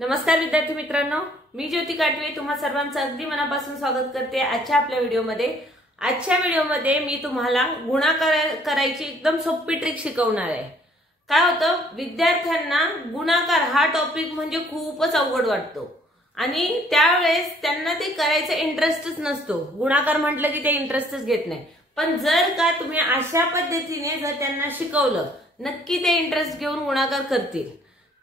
नमस्कार विद्यार्थी मित्रांनो, मी ज्योती काटवे तुम्हा सर्वांचं अगदी मनापासून स्वागत करते आजच्या आपल्या व्हिडिओमध्ये। आजच्या व्हिडिओमध्ये मी तुम्हाला गुणाकार करायची एकदम सोपी ट्रिक शिकवणार आहे। काय होतं, विद्यार्थ्यांना गुणाकार हा टॉपिक म्हणजे खूपच अवघड वाटतो आणि त्यावेळेस त्यांना ते करायचा इंटरेस्टच नसतो। गुणाकार म्हटलं की ते इंटरेस्टच घेत नाही, पण जर का तुम्ही अशा पद्धतीने जर त्यांना शिकवलं, नक्की ते इंटरेस्ट घेऊन गुणाकार करतील।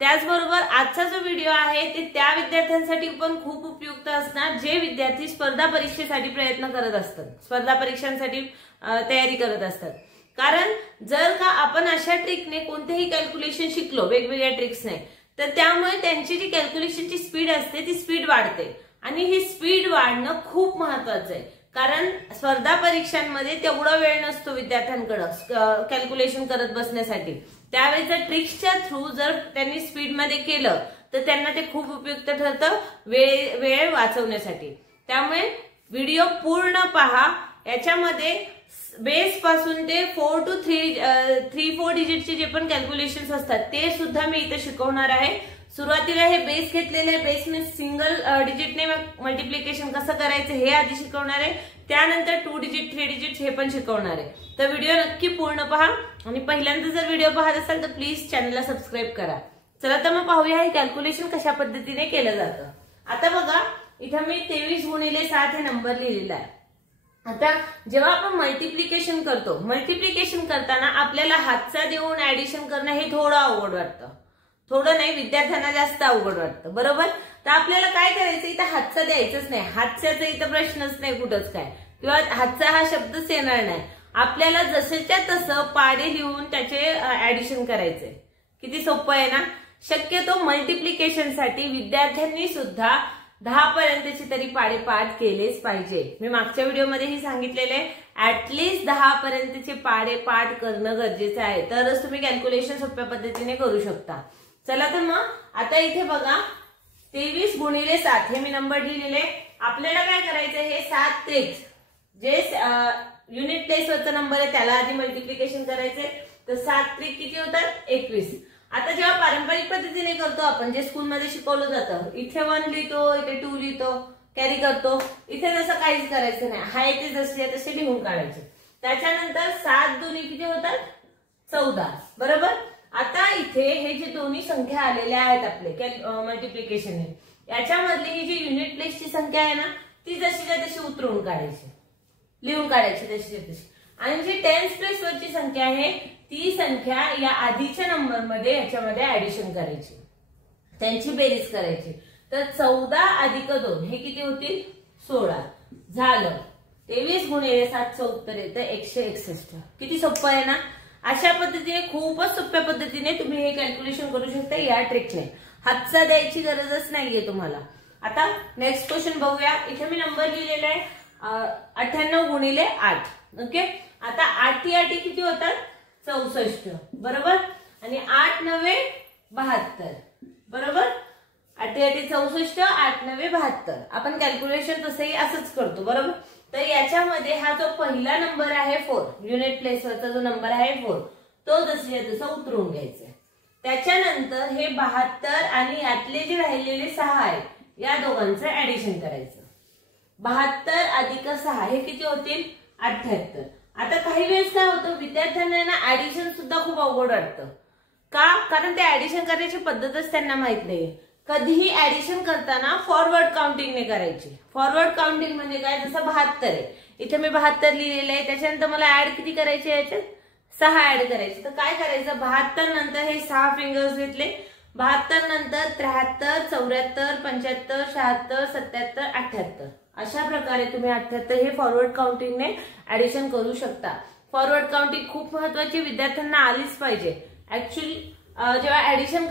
त्याचबरोबर आजचा जो व्हिडिओ आहे ते त्या विद्यार्थ्यांसाठी पण खूप उपयुक्त असणार जे विद्यार्थी स्पर्धा परीक्षेसाठी प्रयत्न करत असतात, स्पर्धा परीक्षांसाठी तयारी करत असतात। कारण जर का आपण अशा ट्रिकने कोणतेही कॅल्क्युलेशन शिकलो, वेगवेगळ्या ट्रिक्सने, तर त्यामुळे त्यांची जी कॅल्क्युलेशनची स्पीड असते ती स्पीड वाढते आणि ही स्पीड वाढणं खूप महत्त्वाचं आहे। कारण स्पर्धा परीक्षांमध्ये तेवढा वेळ नसतो विद्यार्थ्यांकडे कॅल्क्युलेशन करत बसण्यासाठी। त्यावेळेच्या ट्रिक्सच्या थ्रू जर त्यांनी स्पीड मध्ये केलं तर त्यांना ते खूप उपयुक्त ठरतं वेळ वाचवण्यासाठी। त्यामुळे व्हिडिओ पूर्ण पहा। याच्यामध्ये बेस पासून ते 4 to 3-4 डिजिटचे जे पण कॅल्क्युलेशन्स असतात ते सुद्धा मी इथे शिकवणार आहे। सुरुवातीला हे बेस घेतलेले, बेस मीन्स सिंगल डिजिटने मल्टिप्लिकेशन कसं करायचं हे आधी शिकवणार आहे, त्यानंतर 2 डिजिट 3 डिजिट हे पण शिकवणार आहे। तर व्हिडिओ नक्की पूर्ण पहा आणि पहिल्यांदा जर व्हिडिओ पाहत असाल तर प्लीज चॅनलला सबस्क्राईब करा। चला तर मग पाहूया हे कॅल्क्युलेशन कशा पद्धतीने केलं जातं। आता बघा, इथं मी 23 गुणिले 7 हे नंबर लिहिलेला आहे। आता जेव्हा आपण मल्टिप्लिकेशन करतो, मल्टिप्लिकेशन करताना आपल्याला हातचा देऊन ऍडिशन करणं हे थोडं अवघड वाटतं, थोडं नाही, विद्यार्थ्यांना जास्त अवघड वाटतं, बरोबर। तर आपल्याला काय करायचं, इथं हातचा द्यायचंच नाही, हातच्याचा इथं प्रश्नच नाही कुठंच काय, किंवा हातचा हा शब्दच येणार नाही। आपल्याला जसंच्या तसं पाडे लिहून त्याचे ऍडिशन करायचंय। किती सोपं आहे ना। शक्यतो मल्टिप्लिकेशनसाठी विद्यार्थ्यांनी सुद्धा 10 पर्यंतचे तरी पाडे पाठ केलेच पाहिजे। मी मागच्या व्हिडिओमध्येही सांगितलेले आहे, ऍटलीस्ट 10 पर्यंतचे पाडे पाठ करणं गरजेचं आहे, तरच तुम्ही कॅल्क्युलेशन सोप्या पद्धतीने करू शकता। चला तर मग आता इथे बघा, 23 गुणिले 7 हे मी नंबर लिहिलेले। आपल्याला काय करायचं, हे 7 त्रिक जे युनिट प्लेस वरचा नंबर आहे त्याला आधी मल्टिप्लिकेशन करायचे। तर 7 त्रिक किती होतात, 21। आता जेव्हा पारंपरिक पद्धतीने करतो आपण, जे स्कूलमध्ये शिकवलं जातं, इथे 1 लिहितो, इथे 2 लिहितो, कॅरी करतो, इथे तसं काहीच करायचं नाही, हाय ते जसे तसे लिहून काढायचे। त्याच्यानंतर 7 दुनी किती होतात, 14, बरोबर। आता इथे हे जे दोन्ही संख्या आलेल्या आहेत आपले मल्टिप्लिकेशनने, याच्यामधली ही जी युनिट प्लेसची संख्या आहे ना, ती जशीच्या तशी उतरवून काढायची, लिहून काढायची जशीच्या तशी। आणि जी टेन्स प्लेस वरची संख्या आहे ती संख्या या आधीच्या नंबर मध्ये याच्यामध्ये ऍडिशन करायची, त्यांची बेरीज करायची। तर 14 अधिक 2 हे किती होतील, 16 झालं। 23 गुणिले 7 चं उत्तर येतं 161। किती सोपं आहे ना। अशा पद्धतीने, खूपच सोप्या पद्धतीने तुम्ही हे कॅल्क्युलेशन करू शकता या ट्रिकने। हातचा द्यायची गरजच नाहीये तुम्हाला। आता नेक्स्ट क्वेश्चन बघूया। इथे मी नंबर लिहिलेला आहे 98 गुणिले 8। ओके, आता 8 किती होतात, 64, बरोबर। आणि 8 9 72, बरोबर। 8 64, 8 9 72। आपण कॅल्क्युलेशन तसंही असंच करतो, बरोबर। तर याच्यामध्ये हा जो पहिला नंबर आहे 4, युनिट प्लेसवरचा जो नंबर आहे 4, तो जसा तसा उतरवून घ्यायचा। त्याच्यानंतर हे 72 आणि यातले जे राहिलेले 6 आहेत या दोघांचं ऍडिशन करायचं। 72 अधिक 6 हे किती होतील, 78। आता काही वेळेस काय होतं, विद्यार्थ्यांना ना ऍडिशन सुद्धा खूप अवघड वाटतं। का, कारण ते ऍडिशन करण्याची पद्धतच त्यांना माहित नाही। कधीही ऍडिशन करताना फॉरवर्ड काउंटिंगने करायची। फॉरवर्ड काउंटिंग म्हणजे काय, जसं 72 आहे, इथे मी 72 लिहिलेलं आहे, त्याच्यानंतर मला ऍड किती करायचे, याच्यात 6 ऍड करायचे। तर काय करायचं, 72 नंतर हे 6 फिंगर्स घेतले, 72 नंतर 73 74 75 76 77 78। अशा प्रकारे तुम्ही 78 हे फॉरवर्ड काउंटिंगने ऍडिशन करू शकता। फॉरवर्ड काउंटिंग खूप महत्वाची, विद्यार्थ्यांना आलीच पाहिजे। ऍक्च्युअली जेव्हा ऍडिशन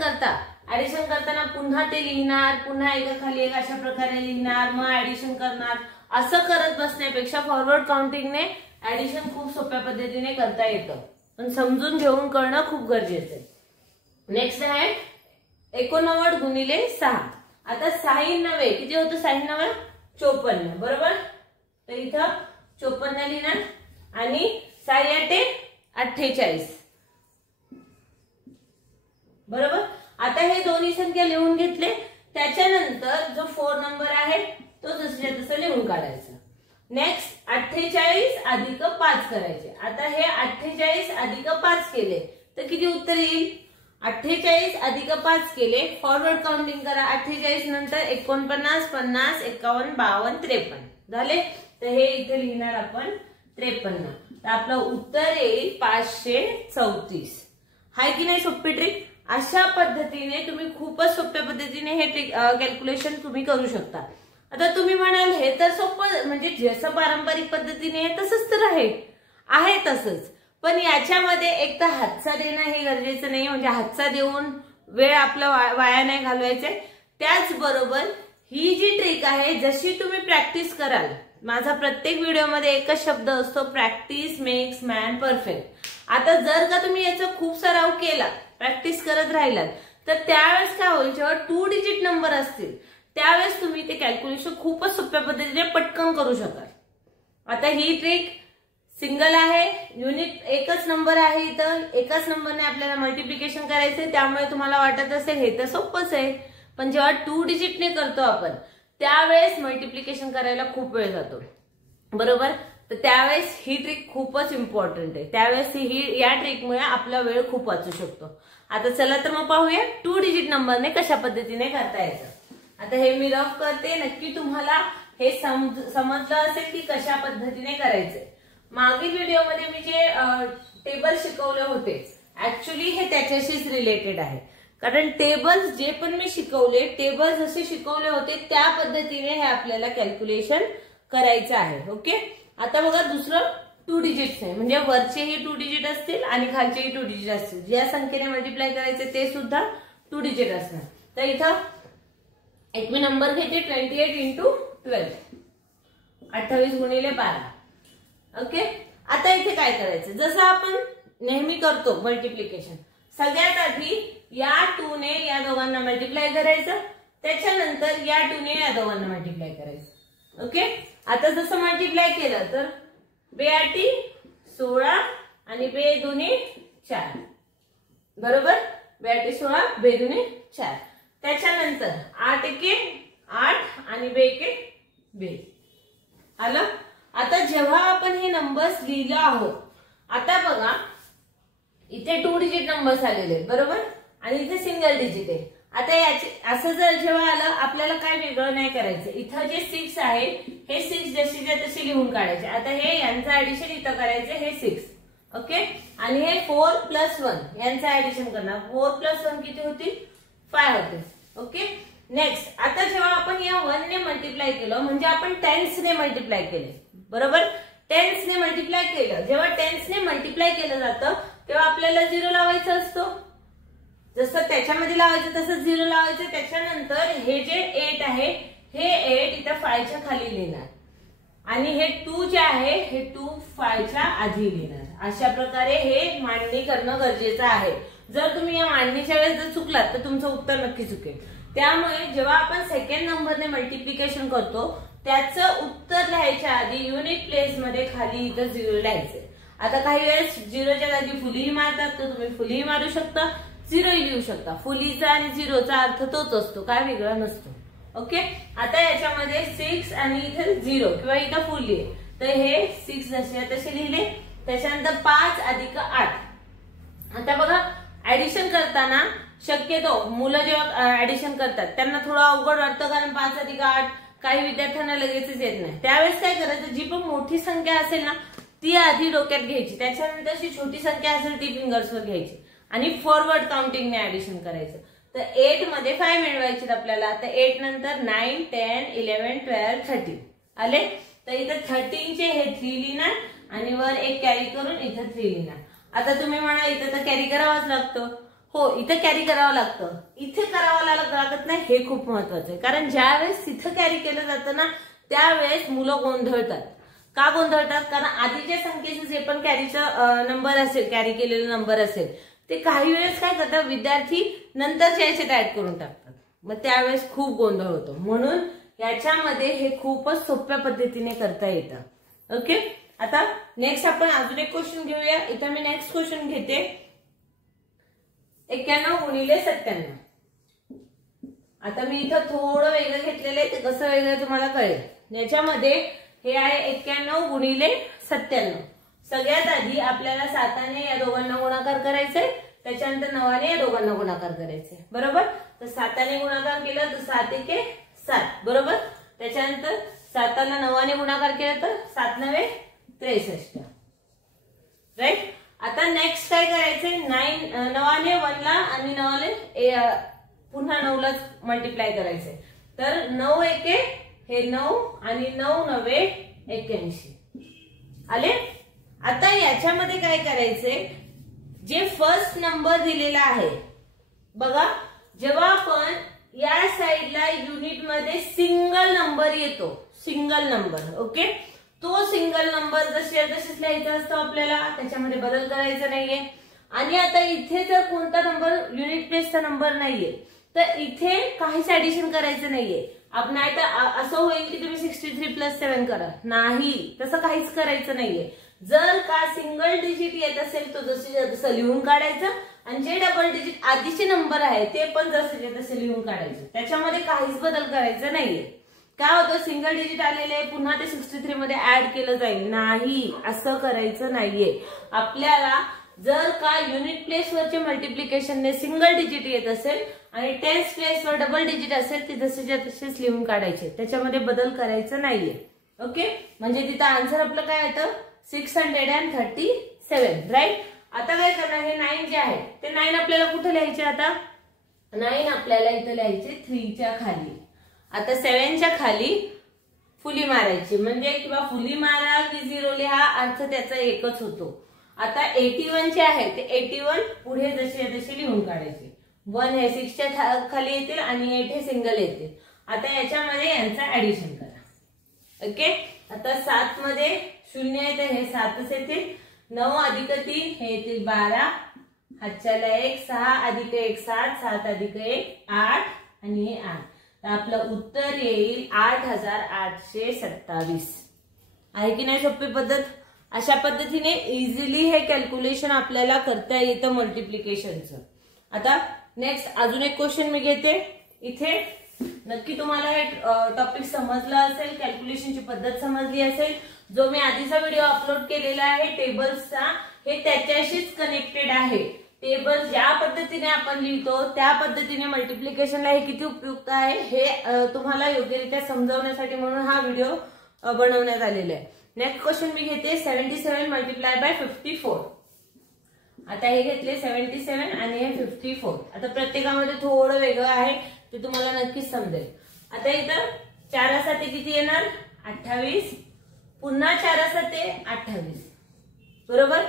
करताना पुन्हा ते लिहिणार, पुन्हा एकाखाली एक अशा प्रकारे लिहिणार, मग ऍडिशन करणार, असं करत बसण्यापेक्षा फॉरवर्ड काउंटिंगने ऍडिशन खूप सोप्या पद्धतीने करता येतं, पण समजून घेऊन करणं खूप गरजेचं आहे। नेक्स्ट आहे 89 गुणिले 6। आता 96 किती होतं, 96 54, बरोबर। तर इथं 54 लिहिणार आणि 6 48, बरोबर। आता हे दोन्ही संख्या लिहून घेतले, त्याच्यानंतर जो 4 नंबर आहे तो जसं तसं लिहून काढायचा. नेक्स्ट 48 अधिक 5 करायचे. आता हे 48 अधिक 5 केले तर किती उत्तर येईल? 48 अधिक 5 केले, फॉरवर्ड काउंटिंग करा. 48 नंतर 49, 50, 51, 52, 53 झाले. तर हे इथे लिहिणार आपण 53. तर आपलं उत्तर येईल 534. हाय की नाही सोपी ट्रिक? अशा पद्धतीने तुम्ही खूपच सोप्या पद्धतीने हे ट्रिक कॅल्क्युलेशन तुम्ही करू शकता. आता तुम्ही म्हणाल हे तर सोपं, म्हणजे जसं पारंपरिक पद्धतीने तसंच तर आहे तसंच, पण याच्यामध्ये एक तर हातचा देणं हे गरजेचं नाही, म्हणजे हातचा देऊन वेळ आपला वाया नाही घालवायचा. त्याचबरोबर ही जी ट्रिक आहे जशी तुम्ही प्रॅक्टिस कराल, माझा प्रत्येक व्हिडिओमध्ये एकच शब्द असतो, प्रॅक्टिस मेक्स मॅन परफेक्ट. आता जर का तुम्ही याचा खूप सराव केला, प्रॅक्टिस करत राहिलात, तर त्यावेळेस काय होईल, जेव्हा 2 डिजिट नंबर असतील त्यावेळेस तुम्ही ते कॅल्क्युलेशन खूपच सोप्या पद्धतीने पटकन करू शकाल. आता ही ट्रिक सिंगल आहे, युनिट एकच नंबर आहे, इथं एकाच नंबरने आपल्याला मल्टिप्लिकेशन करायचंय, त्यामुळे तुम्हाला वाटत असेल हे तर सोपंच आहे. पण जेव्हा 2 डिजिटने करतो आपण त्यावेळेस मल्टिप्लिकेशन करायला खूप वेळ जातो, बरोबर. तर त्यावेळेस ही ट्रिक खूपच इम्पॉर्टंट आहे. त्यावेळेस या ट्रिकमुळे आपला वेळ खूप वाचू शकतो. आता चला तर मग पाहूया 2 डिजिट नंबरने कशा पद्धतीने करता येतं. आता हे मी रफ करते, नक्की तुम्हाला हे समजलं असेल की कशा पद्धतीने करायचंय. मागील व्हिडिओमध्ये मी जे टेबल शिकवले होते ऍक्च्युली हे त्याच्याशीच रिलेटेड आहे, कारण टेबल्स जे पण मी शिकवले, टेबल जसे शिकवले होते त्या पद्धतीने हे आपल्याला कॅल्क्युलेशन करायचं आहे. ओके. आता बघा दुसरं 2 डिजिट्स आहे, म्हणजे वरचेही 2 डिजिट असतील आणि खालचेही 2 डिजिट असतील. ज्या संख्येने मल्टिप्लाय करायचे ते सुद्धा 2 डिजिट असणार. तर इथं एक मी नंबर घेते 28 इंटू 12, 28 गुणिले 12. ओके. आता इथे काय करायचं, जसं आपण नेहमी करतो मल्टिप्लिकेशन, सगळ्यात आधी या 2 ने या दोघांना मल्टिप्लाय करायचं, त्याच्यानंतर या 2 ने या दोघांना मल्टिप्लाय करायचं. ओके. आता जसं मल्टिप्लाय केलं तर 2 16 आणि 2 4, बरोबर. 2 16, 2 4. त्याच्यानंतर 8 1 8 आणि 2 2 आलं. आता जेव्हा आपण हे नंबर्स लिहिलं आहोत, आता बघा इथे 2 डिजिट नंबर्स आलेले आहेत, बरोबर, आणि इथे सिंगल डिजिट आहे. आता याचे असं जर जेव्हा आलं, आपल्याला काय वेगळं नाही करायचं. इथं जे 6 आहे हे 6 जशीच्या तशी लिहून काढायचे. आता हे यांचं ऍडिशन इथं करायचं, हे 6. ओके. आणि हे 4 + 1 यांचं ऍडिशन करणार. 4 + 1 किती होतील? 5 होतील. ओके. नेक्स्ट आता जेव्हा आपण या 1 ने मल्टिप्लाय केलं, म्हणजे आपण 10s ने मल्टिप्लाय केले, बरोबर. 10s ने मल्टिप्लाय केलं, जेव्हा 10s ने मल्टिप्लाय केलं जातं तेव्हा आपल्याला 0 लावायचा असतो. जसं त्याच्यामध्ये लावायचं तसंच 0 लावायचं. त्याच्यानंतर हे जे 8 आहे हे 8 इथं 5च्या खाली लिहिणार, आणि हे 2 जे आहे हे 2 5च्या आधी लिहिणार. अशा प्रकारे हे मांडणी करणं गरजेचं आहे. जर तुम्ही या मांडणीच्या वेळेस जर चुकलात तर तुमचं उत्तर नक्की चुकेल. त्यामुळे जेव्हा आपण सेकंड नंबरने मल्टिप्लिकेशन करतो त्याचं उत्तर लिहायच्या आधी युनिट प्लेस मध्ये खाली इथं 0 लिहायचं. आता काही वेळेस 0च्या जागी फुलीही मारतात, तर तुम्ही फुलीही मारू शकता, 0 लिहू शकता. फुलीचा आणि 0चा अर्थ तोच असतो, काय वेगळा नसतो. ओके. आता याच्यामध्ये 6 आणि इथे 0 किंवा इथं फुल लिहिले, तर हे 6 जसे तसे लिहिले. त्याच्यानंतर 5 अधिक 8. आता बघा ऍडिशन करताना शक्यतो मुलं जेव्हा ऍडिशन करतात त्यांना थोडं अवघड वाटतं, कारण 5 अधिक 8 काही विद्यार्थ्यांना लगेचच येत नाही. त्यावेळेस काय करायचं, जी पण मोठी संख्या असेल ना ती आधी डोक्यात घ्यायची, त्याच्यानंतर जी छोटी संख्या असेल ती फिंगर्सवर घ्यायची आणि फॉरवर्ड काउंटिंगने ऍडिशन करायचं. तर 8 मध्ये 5 मिळवायचे आपल्याला. तर 8 नंतर 9 10 11 12 13 आले. तर इथं 13चे हे 3 लिहिणार आणि वर एक कॅरी करून इथं 3 लिहिणार. आता तुम्ही म्हणा इथं तर कॅरी करावंच लागतं. हो, इथं कॅरी करावं लागतं, इथे करावं लागत नाही. हे खूप महत्वाचं आहे, कारण ज्या वेळेस तिथं कॅरी केलं जातं ना त्यावेळेस मुलं गोंधळतात. का गोंधळतात? कारण आधीच्या संख्येचे जे पण कॅरीचा नंबर असेल, कॅरी केलेला नंबर असेल, ते काही वेळेस काय करतात विद्यार्थी नंतरच्या याच्यात ऍड करून टाकतात. मग त्यावेळेस खूप गोंधळ होतो. म्हणून याच्यामध्ये हे खूपच सोप्या पद्धतीने करता येतं. ओके. आता नेक्स्ट आपण अजून एक क्वेश्चन घेऊया. इथं मी नेक्स्ट क्वेश्चन घेते 91 गुणिले 97. आता मी इथं थोडं वेगळं घेतलेलं आहे, ते कसं वेगळं तुम्हाला कळेल. याच्यामध्ये हे आहे 91 गुणिले 97. सगळ्यात आधी आपल्याला 7ने या दोघांना गुणाकार करायचंय, त्याच्यानंतर 9ने या दोघांना गुणाकार करायचंय. बरोबर. तर 7ने गुणाकार केलं तर 7 एके 7. बरोबर. त्याच्यानंतर 7ला 9ने गुणाकार केला तर 7 9 63. राईट. आता नेक्स्ट काय करायचंय, 9ने 1ला आणि 9ने पुन्हा 9ला मल्टिप्लाय करायचंय. तर 9 एके हे 9 आणि 9 9 81. आले. आता याच्यामध्ये काय करायचंय, जे फर्स्ट नंबर दिलेला आहे बघा, जेव्हा आपण या साइडला युनिट मध्ये सिंगल नंबर येतो, सिंगल नंबर, ओके, तो सिंगल नंबर जसेच लिहायचा असतो आपल्याला, त्याच्यामध्ये बदल करायचा नाहीये. आणि आता इथे जर कोणता नंबर युनिट प्लेसचा नंबर नाहीये तर इथे काहीच ऍडिशन करायचं नाहीये. आपण नाही तर असं होईल की तुम्ही 63 + 7 करा, नाही, तसं काहीच करायचं नाहीये. जर का सिंगल डिजिट येत असेल तो जसं लिहून काढायचं, आणि जे डबल डिजिट आधीचे नंबर आहे ते पण जसे लिहून काढायचे. त्याच्यामध्ये काहीच बदल करायचा नाहीये. काय होतं, सिंगल डिजिट आलेले पुन्हा ते 63 मध्ये ऍड केलं जाईल, नाही, असं करायचं नाहीये. आपल्याला जर का युनिट प्लेसवरचे मल्टिप्लिकेशनने सिंगल डिजिट येत असेल आणि टेन्स प्लेसवर डबल डिजिट असेल ते तसेच लिहून काढायचे, त्याच्यामध्ये बदल करायचं नाहीये. ओके. म्हणजे तिथं आन्सर आपलं काय येतं, 637. राईट. आता काय करणार, हे 9 जे आहे ते 9 आपल्याला कुठे लिहायचे, आता 9 आपल्याला इथं लिहायचे 3च्या खाली. आता 7च्या खाली फुली मारायची, म्हणजे किंवा फुली मारा की 0 लिहा, अर्थ त्याचा एकच होतो. आता 81 जे आहे ते 81 पुढे जसे लिहून काढायचे. 1 हे 6च्या खाली येतील आणि 8 हे सिंगल येतील. आता याच्यामध्ये यांचं ऍडिशन करा. ओके. आता 7 मध्ये 0 येते, हे 7च येतील. 9 अधिक 3 हे येतील 12, हातच्याला 1, 6 अधिक 1 7, 7 अधिक 1 8 आणि हे 8. तर आपलं उत्तर येईल 8827. आहे की नाही सोपी पद्धत. अशा पद्धतीने इझिली हे कॅल्क्युलेशन आपल्याला करता येतं मल्टिप्लिकेशनचं. आता नेक्स्ट अजून एक क्वेश्चन मी घेते. इथे नक्की तुम्हाला हे टॉपिक समजलं असेल, कॅल्क्युलेशनची पद्धत समजली असेल. जो मी आधीचा व्हिडिओ अपलोड केलेला आहे टेबल्सचा, हे त्याच्याशीच कनेक्टेड आहे. टेबल ज्या पद्धतीने आपण लिहितो त्या पद्धतीने मल्टिप्लिकेशनला हे किती उपयुक्त आहे हे तुम्हाला योग्यरित्या समजावण्यासाठी म्हणून हा व्हिडिओ बनवण्यात आलेला आहे. नेक्स्ट क्वेश्चन मी घेते 77 × 54. आता हे घेतले 77 आणि हे 54. आता प्रत्येकामध्ये थोडं वेगळं आहे, ते तुम्हाला नक्कीच समजेल. आता इथं 4 7 किती येणार, 28. पुन्हा 4 7 28. बरोबर.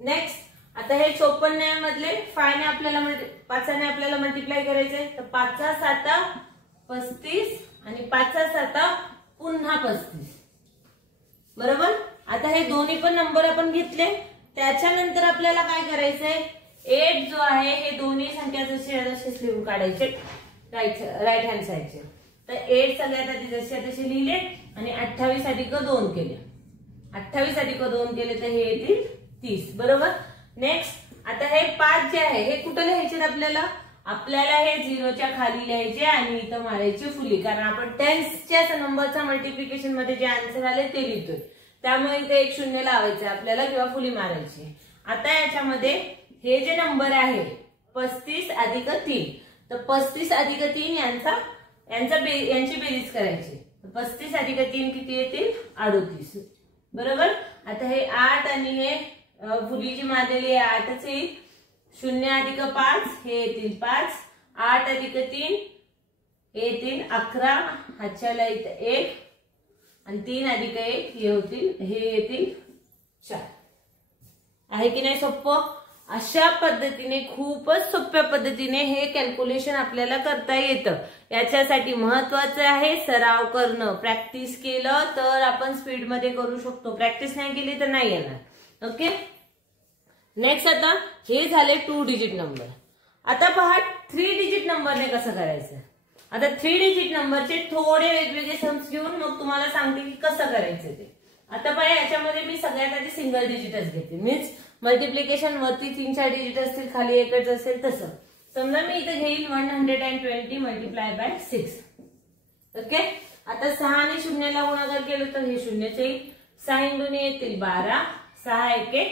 नेक्स्ट आता हे 54 मधले 5 ने आपल्याला 5 ने आपल्याला मल्टिप्लाय करायचंय. तर 5 7 35 आणि 5 7 पुन्हा 35. बरोबर. आता हे दोन्ही पण नंबर आपण घेतले. त्याच्यानंतर आपल्याला काय करायचंय, 8 जो आहे हे दोन्ही संख्या जसेच लिहून काढायचे राईट हँड साइडचे. तर 8 सगळ्यात आधी जसे लिहिले आणि 28 अधिक 2 केले. 28 अधिक 2 केले तर हे येतील 30. बरोबर. नेक्स्ट आता हे 5 जे आहे हे कुठं लिहायचे आपल्याला हे 0च्या खाली लिहायचे आणि इथं मारायची फुली, कारण आपण टेन्सच्या नंबरचा मल्टिप्लिकेशन मध्ये जे आन्सर आले ते लिहितोय, त्यामुळे इथे 1 0 लावायचे आपल्याला किंवा फुली मारायची. आता याच्यामध्ये हे जे नंबर आहे 35 अधिक 3, तर 35 अधिक 3 यांची बेरीज करायची. 35 अधिक 3 किती येतील, 38. बरोबर. आता हे 8 आणि हे फुली जी मारलेली आहे 8च येईल. 0 अधिक 5 हे येतील 5. 8 अधिक 3 हे येतील 11. हातच्याला इथं 1 आणि 3 अधिक 1 हे येतील 4. आहे की नाही सोपं. अशा पद्धतीने खूपच सोप्या पद्धतीने हे कॅल्क्युलेशन आपल्याला करता येतं. याच्यासाठी महत्वाचं आहे सराव करणं. प्रॅक्टिस केलं तर आपण स्पीड मध्ये करू शकतो, प्रॅक्टिस नाही केली तर नाही येणार. ओके. नेक्स्ट आता हे झाले 2 डिजिट नंबर. आता पहा 3 डिजिट नंबरने कसं करायचं. आता 3 डिजिट नंबरचे थोडे वेगवेगळे सम्स घेऊन मग तुम्हाला सांगते की कसं करायचं ते. आता पहा याच्यामध्ये मी सगळ्यात आधी सिंगल डिजिटच घेते, मीन्स मल्टिप्लिकेशन वरती 3 4 डिजिट असतील खाली एकच असेल तसं. समजा मी इथे घेईल 120 मल्टिप्लाय बाय 6. ओके. आता 6 आणि 0 ला गुणाकार केलं तर हे 0च येईल. 6 दुने येतील 12, 6 एके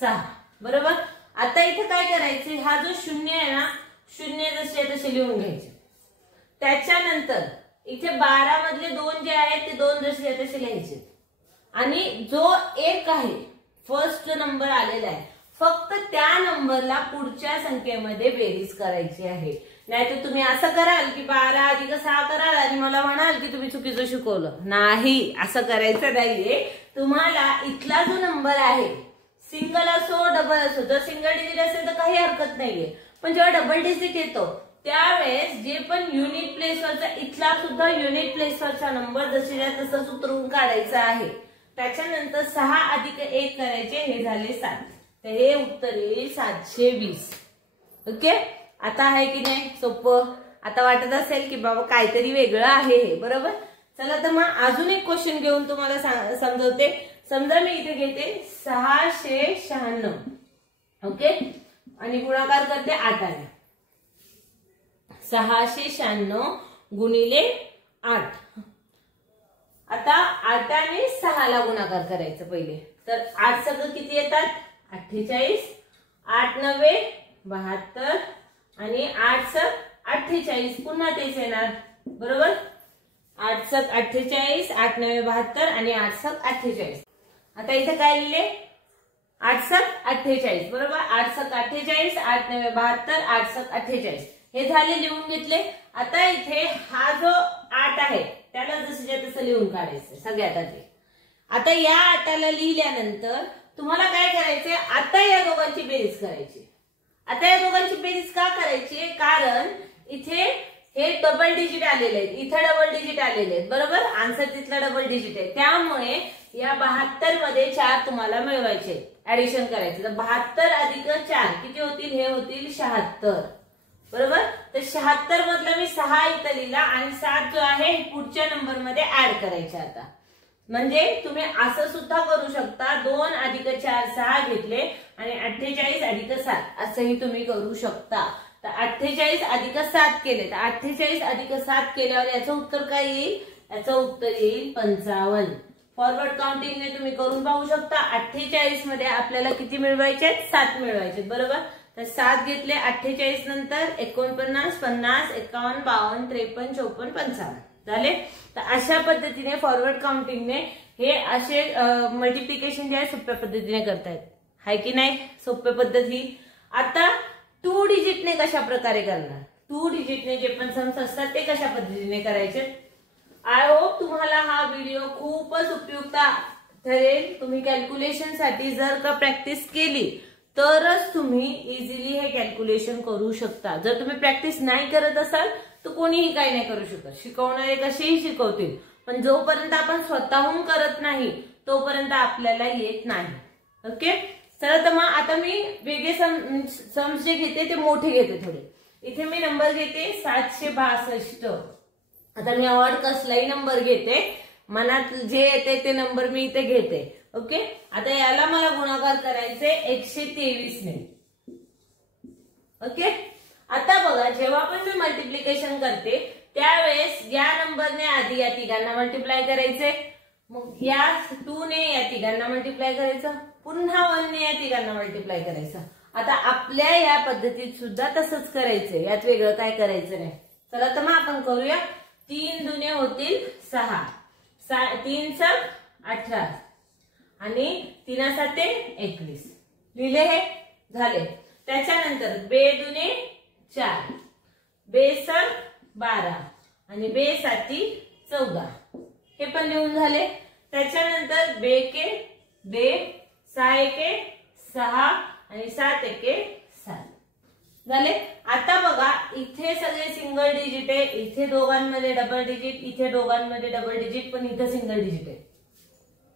6. बरोबर. आता इथे काय करायचे, हा जो 0 आहे ना, 0 जसे तसे लिहून घ्यायचे. त्याच्यानंतर इथे 12 मधले 2 जे आहेत ते 2 जसे तसे लिहायचे. आणि जो 1 आहे, फर्स्ट जो नंबर आलेला आहे, फक्त त्या नंबरला पुढच्या संख्येमध्ये बेरीज करायची आहे. नाहीतर तुम्ही असं कराल की 12 अधिक 6 कराल आणि मला म्हणाल की तुम्ही चुकीचं शिकवलं. नाही, असं करायचं नाहीये. तुम्हाला इथला जो नंबर आहे, सिंगल असो डबल असो, जर सिंगल डिजिट असेल तर काही हरकत नाहीये, पण जेव्हा डबल डिजिट येतो त्यावेळेस जे पण युनिट प्लेसवरचा, इथला सुद्धा युनिट प्लेसवरचा नंबर जसे तसंच उतरून काढायचा आहे. त्याच्यानंतर 6 अधिक 1 करायचे, हे झाले 7. तर हे उत्तर येईल 720. ओके. आता आहे की नाही सोपं. आता वाटत असेल की बाबा काहीतरी वेगळं आहे हे. बरोबर. चला तर मग अजून एक क्वेश्चन घेऊन तुम्हाला समजवते. समजा मी इथे घेते 696. ओके. आणि गुणाकार करते 8 ने. 696 गुणिले 8. आता 8 ने 6 ला गुणाकार करायचं पहिले. तर 8 सगळं किती येतात, 48. 8 9 72 आणि 8 7 48. पुन्हा तेच येणार. बरोबर. 8 7 48, 8 9 72 आणि 8 7 48. आता इथे काय लिहिले, 8 7 48. बरोबर. 8 7 48, 8 9 72, 8 7 48 हे झाले, लिहून घेतले. आता इथे हा जो 8 आहे त्याला जसं तसं लिहून काढायचं सगळ्यात आधी. आता या 8ला लिहिल्यानंतर तुम्हाला काय करायचंय, आता या दोघांची बेरीज करायची. आता या दोघांची बेरीज का करायची, कारण इथे हे डबल डिजिट आलेले आहेत, इथे डबल डिजिट आलेले आहेत. बरोबर. आन्सर तिथला डबल डिजिट आहे, त्यामुळे या 72 मध्ये 4 तुम्हाला मिळवायचे, ऍडिशन करायचे. तर 72 अधिक 4 किती होतील, हे होतील 76. बरोबर. तर 76 मधला मी 6 इथं लिहिला आणि 7 जो आहे पुढच्या नंबर मध्ये ऍड करायचे. आता म्हणजे तुम्ही असं सुद्धा करू शकता, 2 अधिक 4 6 घेतले आणि 48 अधिक 7 असंही तुम्ही करू शकता. तर 48 अधिक 7 केले, तर 48 अधिक 7 केल्यावर याचं उत्तर काय येईल, याचं उत्तर येईल 55. फॉरवर्ड काउंटिंगने तुम्ही करून पाहू शकता. 48 मध्ये आपल्याला किती मिळवायचे, 7 मिळवायचे. बरोबर. तर 7 घेतले, 48 नंतर 49 50 51 52 53 54 55 झाले. तर अशा पद्धतीने फॉरवर्ड काउंटिंगने हे असे मल्टिप्लिकेशन जे आहे सोप्या पद्धतीने करतायत. हाय की नाही सोप्या पद्धती. आता 2 डिजिटने कशा प्रकारे करणार, 2 डिजिटने जे पण सम्स असतात ते कशा पद्धतीने करायचे. आय होप तुम्हाला हा व्हिडिओ खूपच उपयुक्त ठरेल. तुम्ही कॅल्क्युलेशन साठी जर का प्रॅक्टिस केली तरच तुम्ही इझिली हे कॅल्क्युलेशन करू शकता. जर तुम्ही प्रॅक्टिस नाही करत असाल तर कोणीही काही नाही करू शकत. शिकवणारे कसेही शिकवतील, पण जोपर्यंत आपण स्वतःहून करत नाही तोपर्यंत आपल्याला येत नाही. ओके. चला तर मग आता मी वेगळे सम्स जे घेते ते मोठे घेते थोडे. इथे मी नंबर घेते 762. आता मी ऑड कसलाही नंबर घेते, मनात जे येते ते नंबर मी इथे घेते. ओके. आता याला मला गुणाकार करायचे 123 ने. ओके. आता बघा, जेव्हा पण मी मल्टिप्लिकेशन करते त्यावेळेस या नंबरने आधी या तिघांना मल्टिप्लाय करायचे, मग या 2 ने या तिघांना मल्टिप्लाय करायचं, पुन्हा 1 ने या तिघांना मल्टिप्लाय करायचं. आता आपल्या या पद्धतीत सुद्धा तसंच करायचं, यात वेगळं काय करायचं नाही. चला तर मग आपण करूया. 3 दुने होतील 6, 3 7 18 आणि 3 7 21 लिहिले हे झाले. त्याच्यानंतर बे दुने 4, बे 7 12 आणि बे 7 14 हे पण लिहून झाले. त्याच्यानंतर बे के बे 6 एके 6 आणि 7 एके 7 झाले. आता बघा, इथे सगळे सिंगल डिजिट आहे, इथे दोघांमध्ये डबल डिजिट, इथे दोघांमध्ये डबल डिजिट, पण इथे सिंगल डिजिट आहे.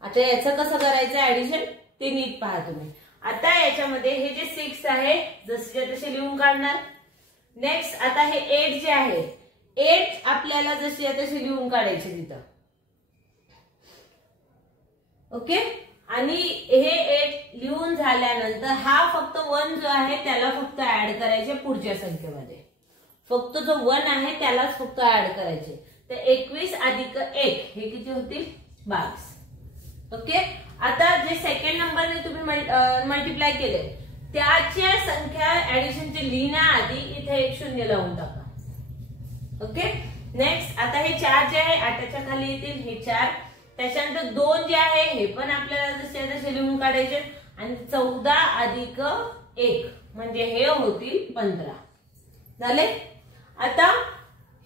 आता याचं कसं करायचं ऍडिशन ते नीट पहा तुम्ही. आता याच्यामध्ये हे जे 6 आहे जसे तसे लिहून काढणार. नेक्स्ट आता हे 8 जे आहे, 8 आपल्याला जसे तसे लिहून काढायचे तिथं. ओके. आणि हे 8 लिहून झाल्यानंतर हा फक्त 1 जो आहे त्याला फक्त ऍड करायचे पुढच्या संख्येमध्ये, फक्त जो 1 आहे त्यालाच फक्त ऍड करायचे. तर 21 अधिक 1 हे किती होतील 22. ओके. आता जे सेकंड नंबरने तुम्ही मल्टिप्लाय केले त्याच्या संख्या ऍडिशनचे लिहिण्याआधी इथे एक शून्य लावून टाका. ओके. नेक्स्ट आता हे 4 जे आहे 8च्या खाली येतील हे 4. त्याच्यानंतर 2 जे आहे हे पण आपल्याला जसे जसे लिहून काढायचे आणि 14 अधिक 1 म्हणजे हे होतील 15 झाले. आता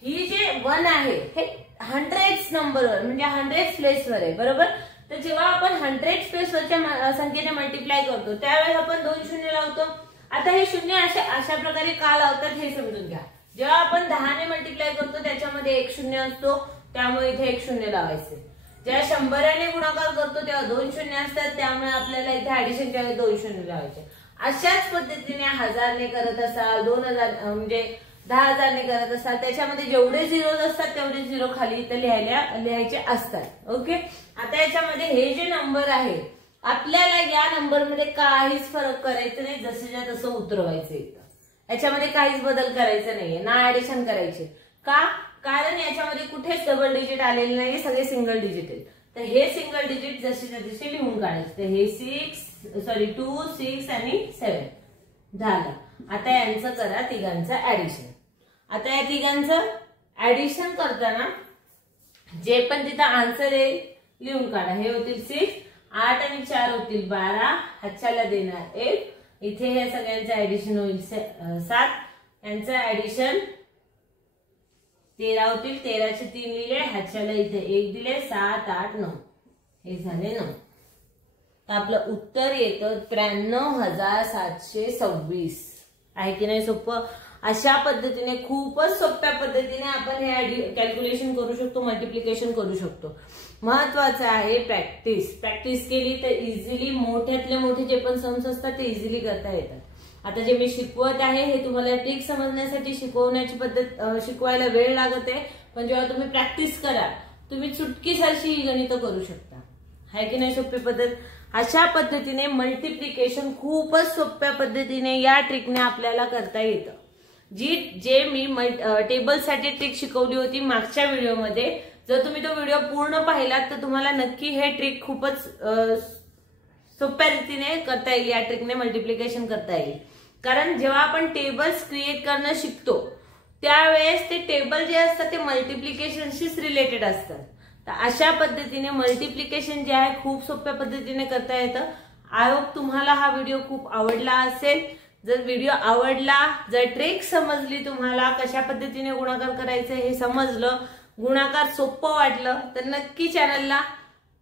ही जे 1 आहे हे 100 नंबरवर म्हणजे 100 प्लेसवर आहे बरोबर. तर जेव्हा आपण 100 प्लेसवरच्या संख्येने मल्टिप्लाय करतो त्यावेळेस आपण 2 शून्य लावतो. आता हे शून्य अशा प्रकारे का लावतात हे समजून घ्या. जेव्हा आपण 10 ने मल्टिप्लाय करतो त्याच्यामध्ये एक शून्य असतो त्यामुळे इथे एक शून्य लावायचे. जेव्हा 100 ने गुणाकार करतो तेव्हा 2 शून्य असतात त्यामुळे आपल्याला इथे ऍडिशनच्या वेळी 2 शून्य लावायचे. अशाच पद्धतीने 1000 ने करत असाल 2000 म्हणजे 10,000 ने करत असाल त्याच्यामध्ये जेवढे झिरो असतात तेवढे झिरो खाली इथे लिहायचे असतात. ओके. आता याच्यामध्ये हे जे नंबर आहे आपल्याला या नंबरमध्ये काहीच फरक करायचं नाही, जसेच्या तसं उतरवायचं इथं. याच्यामध्ये काहीच बदल करायचा नाहीये ना ऍडिशन करायचे. का? कारण याच्यामध्ये कुठेच डबल डिजिट आलेले नाही, सगळे सिंगल डिजिट आहेत. तर हे सिंगल डिजिट जसेच्या तसे लिहून काढायचे. तर हे 2 6 आणि 7 झालं. आता यांचं करा तिघांचं ऍडिशन. आता या तिघांचं ऍडिशन करताना जे पण तिथं आन्सर येईल लिहून काढा. हे होतील 6, 8 आणि 4 होतील 12, हातच्याला देणार 1. इथे हे सगळ्यांचं ऍडिशन होईल 7, यांचं ऍडिशन 13 होतील. 13चे 3 लिहिले, हातच्याला इथे 1 दिले, 7 8 9 हे झाले 9. तर आपलं उत्तर येतं 93,726 आहे की नाही सोपं. अशा पद्धतीने खूपच सोप्या पद्धतीने आपण हे कॅल्क्युलेशन करू शकतो, मल्टिप्लिकेशन करू शकतो. महत्वाचं आहे प्रॅक्टिस. प्रॅक्टिस केली तर इझिली मोठ्यातले मोठे जे पण सम्स असतात ते इझिली करता येतात. आता जे मी शिकवत आहे हे तुम्हाला ट्रिक समजण्यासाठी शिकवण्याची पद्धत शिकवायला वेळ लागत आहे, पण जेव्हा तुम्ही प्रॅक्टिस करा तुम्ही चुटकीसारखी ही गणितं करू शकता. आहे की नाही सोपी पद्धत. अशा पद्धतीने मल्टिप्लिकेशन खूपच सोप्या पद्धतीने या ट्रिकने आपल्याला करता येतं. जे मी टेबलसाठी ट्रिक शिकवली होती मागच्या व्हिडिओमध्ये, जर तुम्ही तो व्हिडिओ पूर्ण पाहिलात तर तुम्हाला नक्की हे ट्रिक खूपच सोप्या रीतीने करता येईल. या ट्रिकने मल्टिप्लिकेशन करता येईल. कारण जेव्हा आपण टेबल्स क्रिएट करणं शिकतो त्यावेळेस ते टेबल जे असतात ते मल्टिप्लिकेशनशीच रिलेटेड असतात. तर अशा पद्धतीने मल्टिप्लिकेशन जे आहे खूप सोप्या पद्धतीने करता येतं. आय होप तुम्हाला हा व्हिडिओ खूप आवडला असेल. जर व्हिडिओ आवडला, जर ट्रिक समजली, तुम्हाला कशा पद्धतीने गुणाकार करायचं हे समजलं, गुणाकार सोपं वाटलं तर नक्की चॅनलला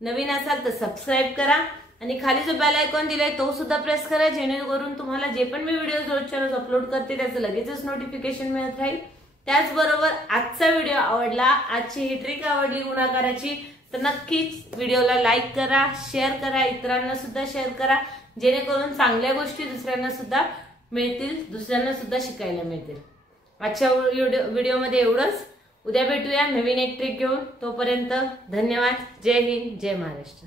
नवीन असाल तर सबस्क्राईब करा आणि खाली जो बेल आयकॉन दिलाय तो सुद्धा प्रेस करा, जेणेकरून तुम्हाला जे पण मी व्हिडिओ रोजच्या रोज अपलोड करते त्याचं लगेचच नोटिफिकेशन मिळत राहील. त्याचबरोबर आजचा व्हिडिओ आवडला, आजची ही ट्रिक आवडली गुणाकाराची, तर नक्कीच व्हिडिओला लाईक करा, शेअर करा, इतरांना सुद्धा शेअर करा, जेणेकरून चांगल्या गोष्टी दुसऱ्यांना सुद्धा मिळतील, दुसऱ्यांना सुद्धा शिकायला मिळतील. आजच्या व्हिडिओमध्ये एवढंच. उद्या भेटूया नवीन एक ट्रिक घेऊन. तोपर्यंत धन्यवाद. जय हिंद, जय महाराष्ट्र.